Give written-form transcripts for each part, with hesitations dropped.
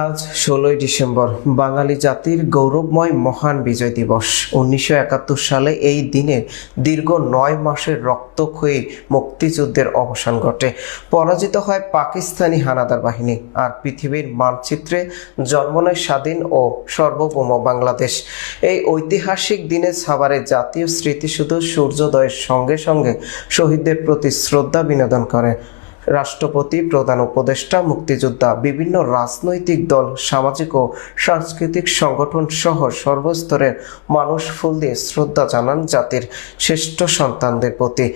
আজ ১৬ই ডিসেম্বর বাঙালি জাতির গৌরবময় মহান বিজয় দিবস। ১৯৭১ সালে এই দিনে দীর্ঘ ৯ মাসের রক্তক্ষয়ী মুক্তিযুদ্ধের অবসান ঘটে। পরাজিত হয় পাকিস্তানি হানাদার বাহিনী, আর পৃথিবীর মানচিত্রে জন্ম নেয় স্বাধীন ও সার্বভৌম বাংলাদেশ। এই ঐতিহাসিক দিনে সাভারে জাতীয় স্মৃতিসৌধ সূর্যোদয়ের সঙ্গে সঙ্গে শহীদদের প্রতি শ্রদ্ধা বিনোদন করে। রাষ্ট্রপতি, প্রধান উপদেষ্টা, মুক্তিযোদ্ধা, বিভিন্ন রাজনৈতিক দল, সামাজিক ও সাংস্কৃতিক সংগঠন সহ সর্বস্তরের মানুষ ফুল দিয়ে শ্রদ্ধা জানান জাতির শ্রেষ্ঠ সন্তানদের প্রতি।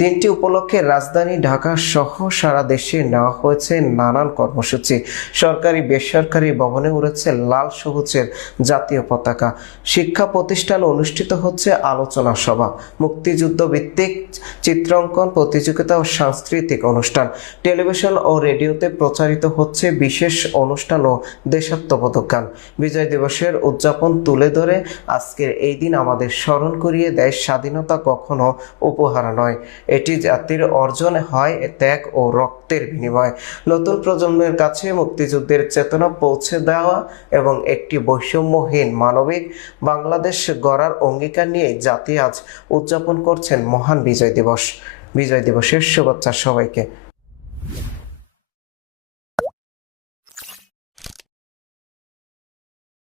দিনটি উপলক্ষে রাজধানী ঢাকা সহ সারা দেশে নেওয়া হয়েছে নানান কর্মসূচি। সরকারি বেসরকারি ভবনে উড়েছে লাল সবুজের জাতীয় পতাকা। শিক্ষা প্রতিষ্ঠানে অনুষ্ঠিত হচ্ছে আলোচনা সভা, মুক্তিযুদ্ধ ভিত্তিক চিত্রাঙ্কন প্রতিযোগিতা ও সাংস্কৃতিক অনুষ্ঠান। টেলিভিশন ও রেডিওতে প্রচারিত হচ্ছে বিশেষ অনুষ্ঠান ও দেশাত্মবোধক গান। বিজয় দিবসের উদযাপন তুলে ধরে আজকের এই দিন আমাদের স্মরণ করিয়ে দেয়, স্বাধীনতা কখনো উপহার নয়, এটি জাতির অর্জন হয় ত্যাগ ও রক্তের বিনিময়। নতুন প্রজন্মের কাছে মুক্তিযুদ্ধের চেতনা পৌঁছে দেওয়া এবং একটি বৈষম্যহীন মানবিক বাংলাদেশ গড়ার অঙ্গীকার নিয়ে জাতি আজ উদযাপন করছেন মহান বিজয় দিবস। বিজয় দিবসের শুভেচ্ছা সবাইকে।